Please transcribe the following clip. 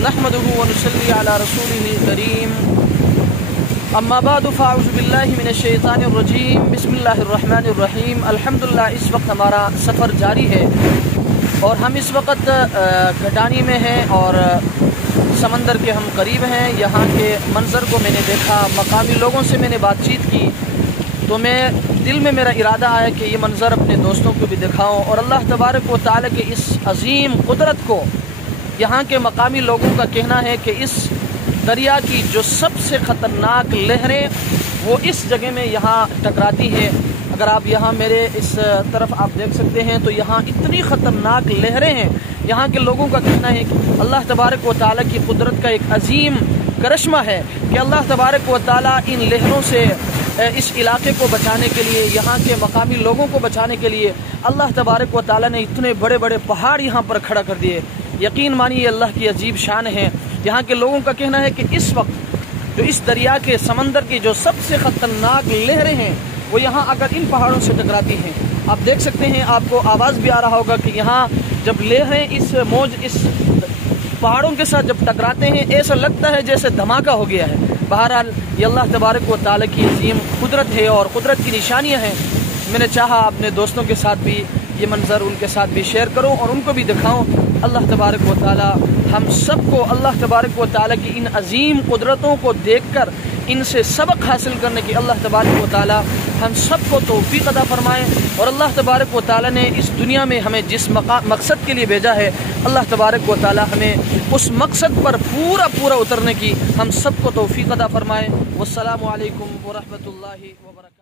नहमदुहु व नुसल्ली अला रसूलिहिल करीम। अम्मा बादु फ़अऊज़ु बिल्लाहि मिनश शैतानिर रजीम। बिस्मिल्लाहिर रहमानिर रहीम। अल्हम्दुलिल्लाह, इस वक्त हमारा सफ़र जारी है और हम इस वक्त घटानी में हैं और समंदर के हम करीब हैं। यहाँ के मंज़र को मैंने देखा, मकामी लोगों से मैंने बातचीत की, तो दिल में मेरा इरादा आया कि ये मंज़र अपने दोस्तों को भी दिखाऊं और अल्लाह तबारक व तआला के इस अज़ीम कुदरत को। यहाँ के मकामी लोगों का कहना है कि इस दरिया की जो सबसे ख़तरनाक लहरें वो इस जगह में यहाँ टकराती हैं। अगर आप यहाँ मेरे इस तरफ आप देख सकते हैं तो यहाँ इतनी ख़तरनाक लहरें हैं। यहाँ के लोगों का कहना है कि अल्लाह तबारक व तआला की कुदरत का एक अजीम करिश्मा है कि अल्लाह तबारक व तआला इन लहरों से इस इलाके को बचाने के लिए, यहाँ के मकामी लोगों को बचाने के लिए अल्लाह तबारक व तआला ने इतने बड़े बड़े पहाड़ यहाँ पर खड़ा कर दिए। यकीन मानिए अल्लाह की अजीब शान है। यहाँ के लोगों का कहना है कि इस वक्त जो इस दरिया के समंदर की जो सबसे ख़तरनाक लहरें हैं वो यहाँ अगर इन पहाड़ों से टकराती हैं, आप देख सकते हैं, आपको आवाज़ भी आ रहा होगा कि यहाँ जब लहरें इस मौज इस पहाड़ों के साथ जब टकराते हैं ऐसा लगता है जैसे धमाका हो गया है। बहरहाल ये अल्लाह तबारक व तआला की अजीम कुदरत है और कुदरत की निशानियाँ हैं। मैंने चाहा अपने दोस्तों के साथ भी ये मंज़र उनके साथ भी शेयर करूं और उनको भी दिखाऊं। अल्लाह तबारक व तआला हम सबको अल्लाह तबारक व तआला की इन अजीम कुदरतों को देखकर इनसे सबक हासिल करने की अल्लाह तबारक व तआला हम सबको तौफीक अता फरमाए। और अल्लाह तबारक व तआला ने इस दुनिया में हमें जिस मकसद के लिए भेजा है, अल्लाह तबारक व तआला हमें उस मकसद पर पूरा उतरने की हम सबको तौफीक अता फरमाए। वस्सलामु अलैकुम व रहमतुल्लाहि व बरकातहू।